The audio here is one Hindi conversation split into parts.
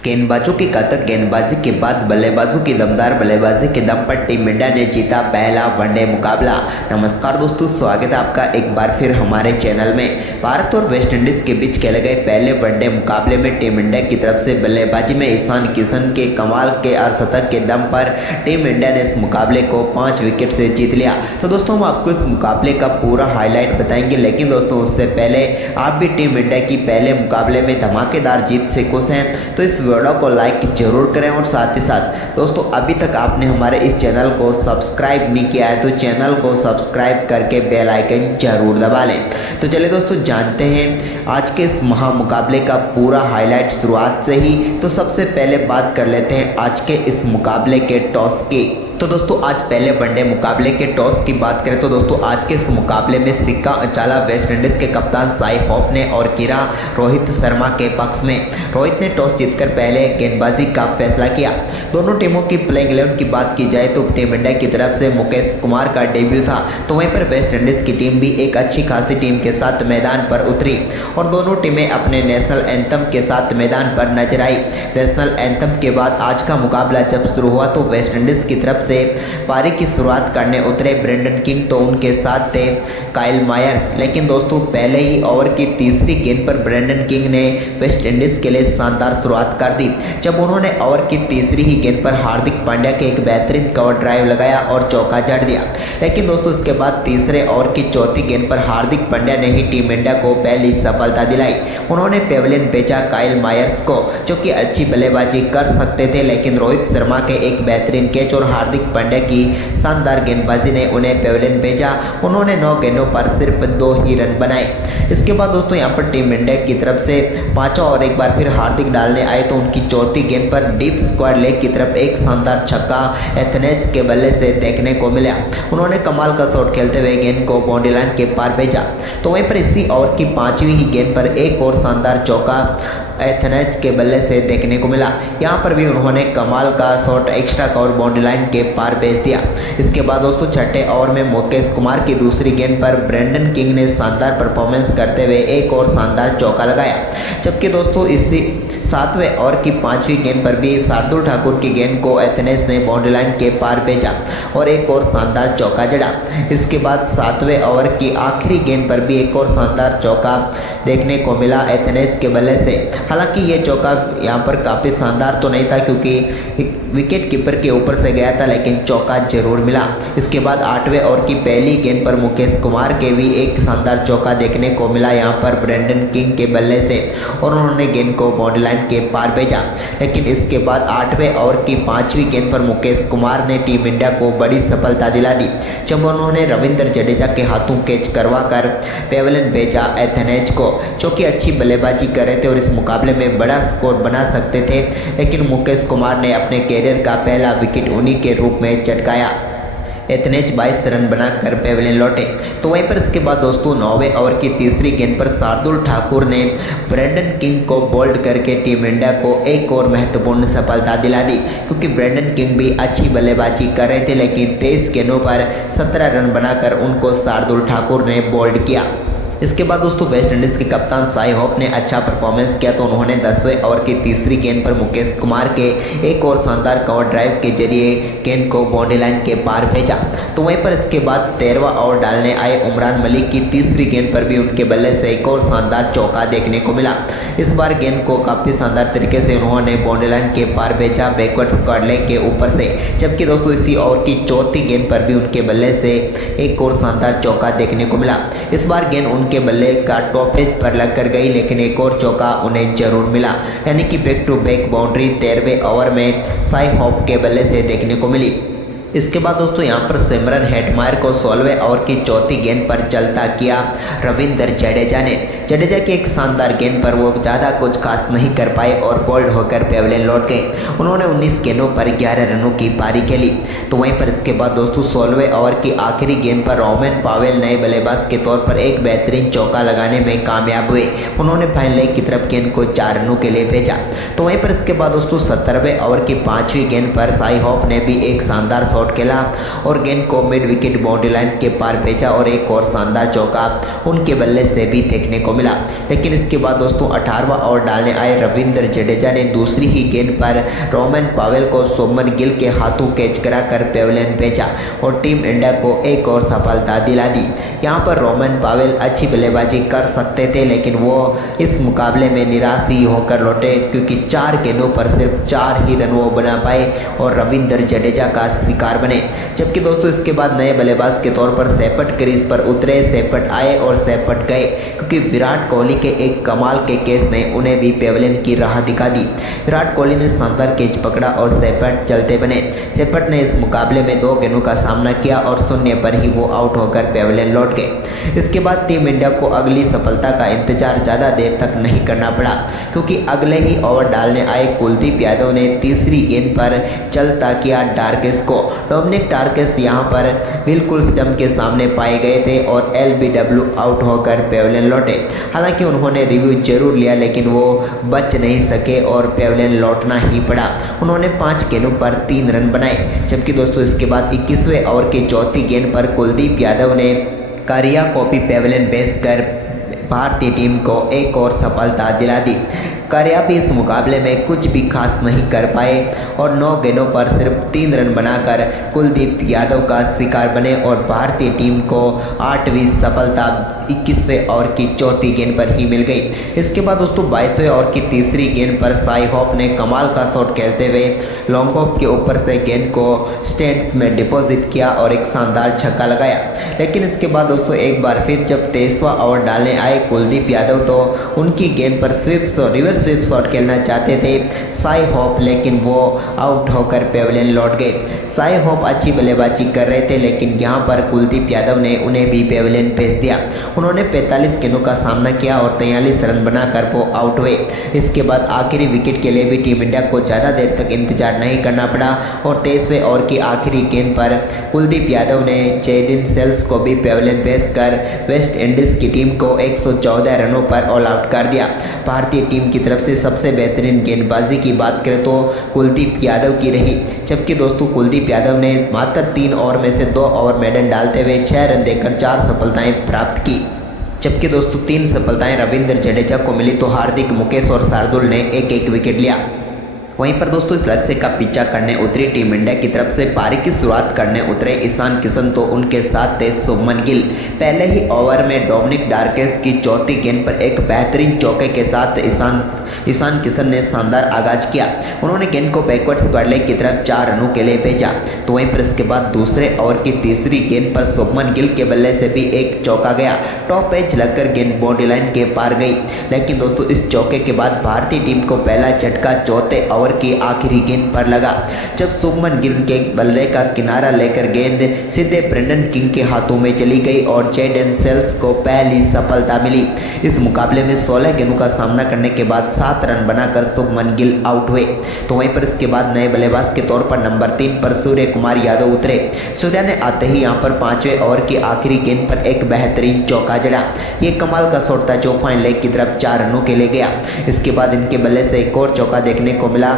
गेंदबाजों की घातक गेंदबाजी के बाद बल्लेबाजों की दमदार बल्लेबाजी के दम पर टीम इंडिया ने जीता पहला वनडे मुकाबला। नमस्कार दोस्तों, स्वागत है आपका एक बार फिर हमारे चैनल में। भारत और वेस्ट इंडीज के बीच खेले गए पहले वनडे मुकाबले में टीम इंडिया की तरफ से बल्लेबाजी में ईशान किशन के कमाल के अर्धशतक के दम पर टीम इंडिया ने इस मुकाबले को 5 विकेट से जीत लिया। तो दोस्तों हम आपको इस मुकाबले का पूरा हाईलाइट बताएंगे, लेकिन दोस्तों उससे पहले आप भी टीम इंडिया की पहले मुकाबले में धमाकेदार जीत से खुश हैं तो इस वीडियो को लाइक जरूर करें और साथ ही साथ दोस्तों अभी तक आपने हमारे इस चैनल को सब्सक्राइब नहीं किया है तो चैनल को सब्सक्राइब करके बेल आइकन जरूर दबा लें। तो चलिए दोस्तों जानते हैं आज के इस महामुकाबले का पूरा हाईलाइट शुरुआत से ही। तो सबसे पहले बात कर लेते हैं आज के इस मुकाबले के टॉस की। तो दोस्तों आज पहले वनडे मुकाबले के टॉस की बात करें तो दोस्तों आज के इस मुकाबले में सिक्का उछाला वेस्ट इंडीज के कप्तान शाई होप ने और गिरा रोहित शर्मा के पक्ष में। रोहित ने टॉस जीतकर पहले गेंदबाजी का फैसला किया। दोनों टीमों की प्लेइंग 11 की बात की जाए तो टीम इंडिया की तरफ से मुकेश कुमार का डेब्यू था, तो वहीं पर वेस्ट इंडीज की टीम भी एक अच्छी खासी टीम के साथ मैदान पर उतरी और दोनों टीमें अपने नेशनल एंथम के साथ मैदान पर नजर आई। नेशनल एंथम के बाद आज का मुकाबला जब शुरू हुआ तो वेस्ट इंडीज की तरफ से पारी की शुरुआत करने उतरे ब्रेंडन किंग, तो उनके साथ थे काइल मायर्स। लेकिन दोस्तों पहले ही ओवर की तीसरी गेंद पर ब्रेंडन किंग ने वेस्ट इंडीज के लिए शानदार शुरुआत कर दी, जब उन्होंने ओवर की तीसरी ही गेंद पर हार्दिक पांड्या के एक बेहतरीन कवर ड्राइव लगाया और चौका जड़ दिया। लेकिन दोस्तों इसके बाद तीसरे ओवर की चौथी गेंद पर हार्दिक पांड्या ने ही टीम इंडिया को पहली सफलता दिलाई। उन्होंने पेविलियन भेजा काइल मायर्स को, जो कि अच्छी बल्लेबाजी कर सकते थे, लेकिन रोहित शर्मा के एक बेहतरीन कैच और हार्दिक पांड्या की शानदार गेंदबाजी ने उन्हें पेविलियन भेजा। उन्होंने 9 गेंदों पर सिर्फ 2 ही रन बनाए। इसके बाद दोस्तों यहाँ पर टीम इंडिया की तरफ से पांचवा और एक बार फिर हार्दिक डालने आए तो उनकी चौथी गेंद पर डीप स्क्वायर लेग की तरफ एक शानदार छक्का एथनेज के बल्ले से देखने को मिला। उन्होंने कमाल का शॉट खेलते हुए गेंद को बाउंड्री लाइन के पार भेजा। तो वहीं पर इसी ओवर की 5वीं ही गेंद पर एक और शानदार चौका एथनेज के बल्ले से देखने को मिला। यहाँ पर भी उन्होंने कमाल का shot extra cover boundary line के पार भेज दिया। इसके बाद दोस्तों छठे ओवर में मुकेश कुमार की दूसरी गेंद पर ब्रेंडन किंग ने शानदार परफॉर्मेंस करते हुए एक और शानदार चौका लगाया, जबकि दोस्तों इसी 7वें ओवर की 5वीं गेंद पर भी शार्दुल ठाकुर की गेंद को एथनेज ने बाउंड्री लाइन के पार भेजा और एक और शानदार चौका जड़ा। इसके बाद 7वें ओवर की आखिरी गेंद पर भी एक और शानदार चौका देखने को मिला एथनेज के बल्ले से। हालांकि ये चौका यहाँ पर काफ़ी शानदार तो नहीं था क्योंकि विकेट कीपर के ऊपर से गया था, लेकिन चौका जरूर मिला। इसके बाद 8वें ओवर की पहली गेंद पर मुकेश कुमार के भी एक शानदार चौका देखने को मिला यहाँ पर ब्रेंडन किंग के बल्ले से और उन्होंने गेंद को बाउंड्री लाइन के पार भेजा। लेकिन इसके बाद 8वें ओवर की 5वीं गेंद पर मुकेश कुमार ने टीम इंडिया को बड़ी सफलता दिला दी, जब उन्होंने रविंद्र जडेजा के हाथों कैच करवा कर पेविलियन भेजा एथनेज को, जो कि अच्छी बल्लेबाजी कर रहे थे और इस मुकाबले में बड़ा स्कोर बना सकते थे। लेकिन मुकेश कुमार ने अपने कैरियर का पहला विकेट उन्हीं के रूप में चटकाया। एथनेज 22 रन बनाकर पेविलियन लौटे। तो वहीं पर इसके बाद दोस्तों 9वें ओवर की तीसरी गेंद पर शार्दुल ठाकुर ने ब्रेंडन किंग को बोल्ड करके टीम इंडिया को एक और महत्वपूर्ण सफलता दिला दी, क्योंकि ब्रेंडन किंग भी अच्छी बल्लेबाजी कर रहे थे, लेकिन 23 गेंदों पर 17 रन बनाकर उनको शार्दुल ठाकुर ने बोल्ड किया। इसके बाद दोस्तों वेस्ट इंडीज के कप्तान शाई होप ने अच्छा परफॉर्मेंस किया, तो उन्होंने 10वें ओवर की तीसरी गेंद पर मुकेश कुमार के एक और शानदार कवर ड्राइव के जरिए गेंद को बाउंड्री लाइन के पार भेजा। तो वहीं पर इसके बाद 13वां ओवर डालने आए उमरान मलिक की तीसरी गेंद पर भी उनके बल्ले से एक और शानदार चौका देखने को मिला। इस बार गेंद को काफ़ी शानदार तरीके से उन्होंने बाउंड्री लाइन के पार भेजा बैकवर्ड स्क्वायर लेग के ऊपर से, जबकि दोस्तों इसी ओवर की चौथी गेंद पर भी उनके बल्ले से एक और शानदार चौका देखने को मिला। इस बार गेंद के बल्ले का टॉप एज पर लगकर गई, लेकिन एक और चौका उन्हें जरूर मिला, यानी कि बैक टू बैक बाउंड्री 13वें ओवर में शाई होप के बल्ले से देखने को मिली। इसके बाद दोस्तों यहाँ पर सिमरन हेटमायर को 16वें ओवर की चौथी गेंद पर चलता किया रविंद्र जडेजा ने। जडेजा की एक शानदार गेंद पर वो ज़्यादा कुछ खास नहीं कर पाए और बोल्ड होकर पेविलियन लौट गए। उन्होंने 19 गेंदों पर 11 रनों की पारी खेली। तो वहीं पर इसके बाद दोस्तों 16वें ओवर की आखिरी गेंद पर रोमन पावेल नए बल्लेबाज के तौर पर एक बेहतरीन चौका लगाने में कामयाब हुए। उन्होंने फाइनल लेग की तरफ गेंद को 4 रनों के लिए भेजा। तो वहीं पर इसके बाद दोस्तों 17वें ओवर की 5वीं गेंद पर शाई होप ने भी एक शानदार शॉट खेला और गेंद को मिड विकेट बाउंड्री लाइन के पार भेजा और एक और शानदार चौका उनके बल्ले से भी देखने को मिला। लेकिन इसके बाद दोस्तों 18वां ओवर डालने आए रविंद्र जडेजा ने दूसरी ही गेंद पर रोमन पावेल को शुभमन गिल के हाथों कैच कराकर पेविलियन भेजा और टीम इंडिया को एक और सफलता दिला दी। यहाँ पर रोमन पावेल अच्छी बल्लेबाजी कर सकते थे, लेकिन वो इस मुकाबले में निराश ही होकर लौटे क्योंकि 4 गेंदों पर सिर्फ 4 ही रन वो बना पाए और रविंद्र जडेजा का शिकार बने। जबकि दोस्तों इसके बाद नए बल्लेबाज के तौर पर सेपट क्रीज पर उतरे। सेपट आए और सेपट गए क्योंकि विराट कोहली के एक कमाल के कैच ने उन्हें भी पेविलियन की राह दिखा दी। विराट कोहली ने शानदार कैच पकड़ा और सेपट चलते बने। सेपट ने इस मुकाबले में 2 गेंदों का सामना किया और 0 पर ही वो आउट होकर पेविलियन लौट गए। इसके बाद टीम इंडिया को अगली सफलता का इंतजार ज़्यादा देर तक नहीं करना पड़ा क्योंकि अगले ही ओवर डालने आए कुलदीप यादव ने तीसरी गेंद पर चलता किया टार्केस को। डोमिनिक टार्केस यहाँ पर बिल्कुल स्टंप के सामने पाए गए थे और LBW आउट होकर पेविलियन लौटे। हालांकि उन्होंने रिव्यू जरूर लिया लेकिन वो बच नहीं सके और पेविलियन लौटना ही पड़ा। उन्होंने 5 गेंदों पर 3 रन बनाए। जबकि दोस्तों इसके बाद 21वें ओवर की चौथी गेंद पर कुलदीप यादव ने कारिया कॉपी पेविलियन भेजकर भारतीय टीम को एक और सफलता दिला दी। कारिया भी इस मुकाबले में कुछ भी खास नहीं कर पाए और 9 गेंदों पर सिर्फ 3 रन बनाकर कुलदीप यादव का शिकार बने और भारतीय टीम को 8वीं सफलता 21वें ओवर की चौथी गेंद पर ही मिल गई। इसके बाद दोस्तों 22वें ओवर की तीसरी गेंद पर साई होप ने कमाल का शॉट खेलते हुए लॉन्ग ऑफ के ऊपर से गेंद को स्टैंड्स में डिपॉजिट किया और एक शानदार छक्का लगाया। लेकिन इसके बाद दोस्तों एक बार फिर जब 23वां ओवर डालने आए कुलदीप यादव तो उनकी गेंद पर रिवर्स स्विप शॉट खेलना चाहते थे साई होप, लेकिन वो आउट होकर पेविलियन लौट गए। साई होप अच्छी बल्लेबाजी कर रहे थे लेकिन यहाँ पर कुलदीप यादव ने उन्हें भी पेविलियन भेज दिया। उन्होंने 45 गेंदों का सामना किया और 43 रन बनाकर वो आउट हुए। इसके बाद आखिरी विकेट के लिए भी टीम इंडिया को ज़्यादा देर तक इंतजार नहीं करना पड़ा और 23वें ओवर की आखिरी गेंद पर कुलदीप यादव ने जयदीन सेल्स को भी पेविलियन भेजकर वेस्ट इंडीज़ की टीम को 114 रनों पर ऑल आउट कर दिया। भारतीय टीम की तरफ से सबसे बेहतरीन गेंदबाजी की बात करें तो कुलदीप यादव की रही। जबकि दोस्तों कुलदीप यादव ने मात्र 3 ओवर में से 2 ओवर मेडन डालते हुए 6 रन देकर 4 सफलताएं प्राप्त की। जबकि दोस्तों 3 सफलताएं रविंद्र जडेजा को मिली तो हार्दिक, मुकेश और शार्दुल ने एक एक विकेट लिया। वहीं पर दोस्तों इस लक्ष्य का पीछा करने उतरी टीम इंडिया की तरफ से पारी की शुरुआत करने उतरे ईशान किशन तो उनके साथ थे शुभमन गिल। पहले ही ओवर में डोमिनिक टार्केस की चौथी गेंद पर एक बेहतरीन चौके के साथ ईशान किशन ने शानदार आगाज किया। उन्होंने गेंद को बैकवर्ड स्क्वायर लेग की तरफ 4 रनों के लिए भेजा। तो वहीं पर इसके बाद दूसरे ओवर की तीसरी गेंद पर शुभमन गिल के बल्ले से भी एक चौका गया। टॉप एज लगकर गेंद बाउंड्री लाइन के पार गई। लेकिन दोस्तों इस चौके के बाद भारतीय टीम को पहला झटका चौथे ओवर की आखिरी गेंद पर लगा जब शुभमन गिल के बल्ले का किनारा लेकर गेंद सीधे ब्रेंडन किंग के हाथों में चली गई और जयडेन सेल्स को पहली सफलता मिली। इस मुकाबले में 16 गेंदों का सामना करने के बाद 7 रन बनाकर शुभमन गिल आउट हुए। तो वहीं पर इसके बाद नए बल्लेबाज के तौर पर नंबर 3 पर सूर्य कुमार यादव उतरे। सूर्या ने आते ही यहां पर 5वें ओवर की आखिरी गेंद पर एक बेहतरीन चौका जड़ा। ये कमाल का शॉट था जो फाइन लेग की तरफ 4 रनों के लिए गया। इसके बाद इनके बल्ले से एक और चौका देखने को मिला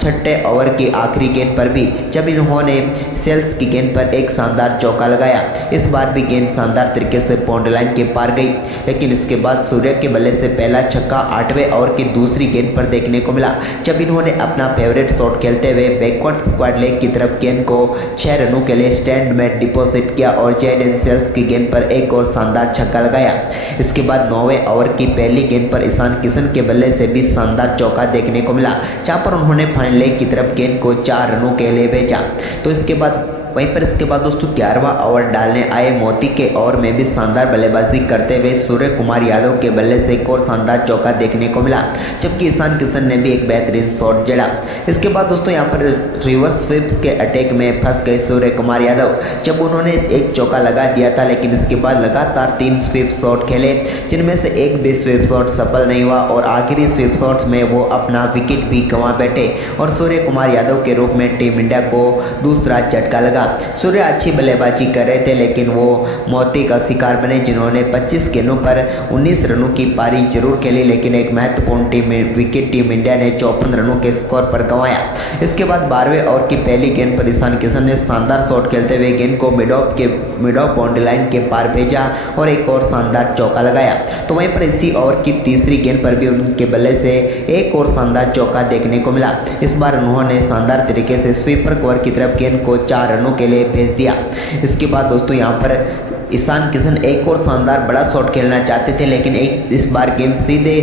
6ठे ओवर की आखिरी गेंद पर भी जब इन्होंने सेल्स की गेंद पर एक शानदार चौका लगाया। इस बार भी गेंद शानदार तरीके से बाउंड्री लाइन के पार गई। लेकिन इसके बाद सूर्य के बल्ले से पहला छक्का 8वें ओवर की दूसरी गेंद पर देखने को मिला जब इन्होंने अपना फेवरेट शॉट खेलते हुए बैकवर्ड स्क्वायर लेग की तरफ गेंद को 6 रनों के लिए स्टैंड में डिपॉजिट किया और जयडेन सेल्स की गेंद पर एक और शानदार छक्का लगाया। इसके बाद 9वें ओवर की पहली गेंद पर ईशान किशन के बल्ले से भी शानदार चौका देखने को मिला जहां पर उन्होंने फाइन लेग की तरफ गेंद को 4 रनों के लिए भेजा। तो इसके बाद वहीं पर इसके बाद दोस्तों 11वां ओवर डालने आए मोती के ओवर में भी शानदार बल्लेबाजी करते हुए सूर्य कुमार यादव के बल्ले से एक और शानदार चौका देखने को मिला जबकि ईशान किशन ने भी एक बेहतरीन शॉट जड़ा। इसके बाद दोस्तों यहां पर रिवर्स स्वीप्स के अटैक में फंस गए सूर्य कुमार यादव जब उन्होंने एक चौका लगा दिया था। लेकिन इसके बाद लगातार 3 स्वीप शॉट खेले जिनमें से एक भी स्वीप शॉट सफल नहीं हुआ और आखिरी स्वीप शॉट में वो अपना विकेट भी गंवा बैठे और सूर्य कुमार यादव के रूप में टीम इंडिया को दूसरा झटका लगा। लगा। सूर्या अच्छी बल्लेबाजी कर रहे थे लेकिन वो मौती का शिकार बने, जिन्होंने 25 गेंदों पर 19 रनों की पारी जरूर खेली, लेकिन एक महत्वपूर्ण विकेट टीम इंडिया ने 54 रनों के स्कोर पर गंवाया। इसके बाद 12वें ओवर की पहली गेंद पर ईशान किशन ने शानदार शॉट खेलते हुए गेंद को मिड ऑफ बाउंड्री लाइन के पार भेजा और एक और शानदार चौका लगाया। तो वहीं पर इसी ओवर की तीसरी गेंद पर भी उनके बल्ले से एक और शानदार चौका देखने को मिला। इस बार उन्होंने शानदार तरीके से स्वीपर कवर की तरफ गेंद को 4 रनों के लिए भेज दिया। इसके बाद दोस्तों यहाँ पर ईशान किशन एक और शानदार बड़ा शॉट खेलना चाहते थे, लेकिन इस बार गेंद सीधे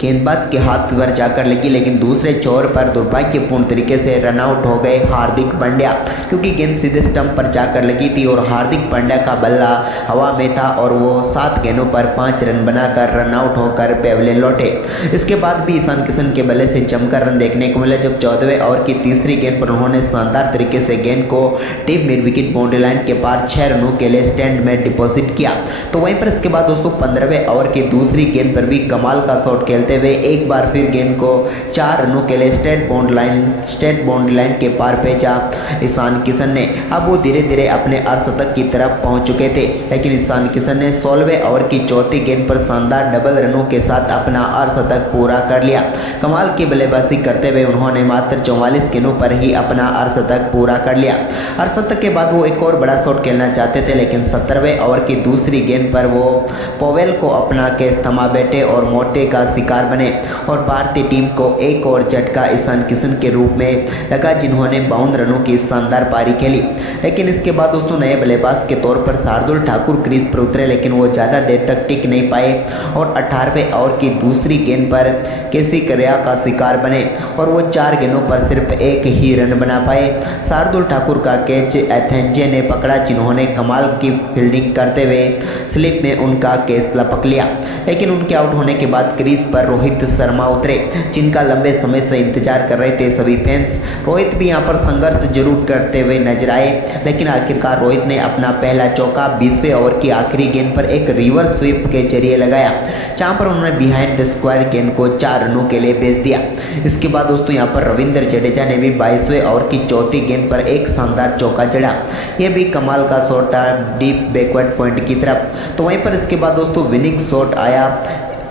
गेंदबाज के हाथ पर जाकर लगी, लेकिन दूसरे छोर पर दुर्भाग्यपूर्ण तरीके से रन आउट हो गए हार्दिक पांड्या, क्योंकि गेंद सीधे स्टंप पर जाकर लगी थी और हार्दिक पांड्या का बल्ला हवा में था और वो 7 गेंदों पर 5 रन बनाकर रन आउट होकर पेवले लौटे। इसके बाद भी ईशान किशन के बल्ले से जमकर रन देखने को मिले, जब 14वें ओवर की तीसरी गेंद पर उन्होंने शानदार तरीके से गेंद को team mid wicket boundary line के पार 6 रनों के लिए स्टैंड में डिपॉजिट किया। तो वहीं पर इसके बाद दोस्तों 15वें ओवर की दूसरी गेंद पर भी कमाल का शॉट खेलते वे एक बार फिर गेंद को 4 रनों के लिए स्टेट बाउंड्री लाइन के पार भेजा ईशान किशन ने। अब वो धीरे धीरे अपने अर्धशतक की तरफ पहुंच चुके थे, लेकिन ईशान किशन ने 16वें ओवर की चौथी गेंद पर शानदार डबल रनों के साथ अपना अर्धशतक पूरा कर लिया। कमाल की बल्लेबाजी करते हुए उन्होंने मात्र 44 गेंदों पर ही अपना अर्धशतक पूरा कर लिया। अर्धशतक के बाद वो एक और बड़ा शॉट खेलना चाहते थे, लेकिन 17वें ओवर की दूसरी गेंद पर वो पोवेल को अपना केस थमा बैठे और मोटे का शिकार बने और भारतीय टीम को एक और झटका ईशान किशन के रूप में लगा, जिन्होंने 52 रनों की शानदार पारी खेली। लेकिन इसके बाद दोस्तों नए बल्लेबाज के तौर पर शार्दुल ठाकुर क्रीज पर उतरे, लेकिन वो ज़्यादा देर तक टिक नहीं पाए और 18वें ओवर की दूसरी गेंद पर केसी कर्या का शिकार बने और वो 4 गेंदों पर सिर्फ एक ही रन बना पाए। शार्दुल ठाकुर का कैच एथेंजे ने पकड़ा, जिन्होंने कमाल की फील्डिंग करते हुए स्लिप में उनका कैच लपक लिया, लेकिन उनके आउट होने के बाद क्रीज पर रोहित शर्मा उतरे, जिनका लंबे समय से इंतजार कर रहे थे सभी फैंस। रोहित भी यहां पर संघर्ष जरूर करते हुए नजर आए, लेकिन आखिरकार रोहित ने अपना पहला चौका 20वें ओवर की आखिरी गेंद पर एक रिवर्स स्वीप के जरिए लगाया, जहां पर उन्होंने बिहाइंड द स्क्वायर गेंद को 4 रनों के लिए भेज दिया। इसके बाद दोस्तों यहां पर रविंद्र जडेजा ने भी 22वें ओवर की चौथी गेंद पर एक शानदार चौका जड़ा। यह भी कमाल का शॉट था डीप बैकवर्ड पॉइंट की तरफ। तो वहीं पर इसके बाद दोस्तों विनिंग शॉट आया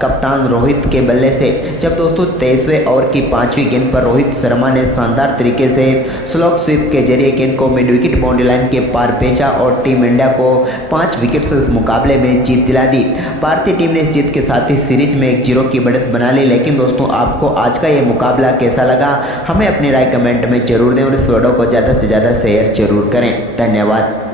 कप्तान रोहित के बल्ले से, जब दोस्तों 23वें ओवर की 5वीं गेंद पर रोहित शर्मा ने शानदार तरीके से स्लॉग स्वीप के जरिए गेंद को मिड विकेट बाउंड्री लाइन के पार भेजा और टीम इंडिया को 5 विकेट से इस मुकाबले में जीत दिला दी। भारतीय टीम ने इस जीत के साथ ही सीरीज में 1-0 की बढ़त बना ली। लेकिन दोस्तों आपको आज का ये मुकाबला कैसा लगा, हमें अपनी राय कमेंट में जरूर दें और इस वीडियो को ज़्यादा से ज़्यादा शेयर जरूर करें। धन्यवाद।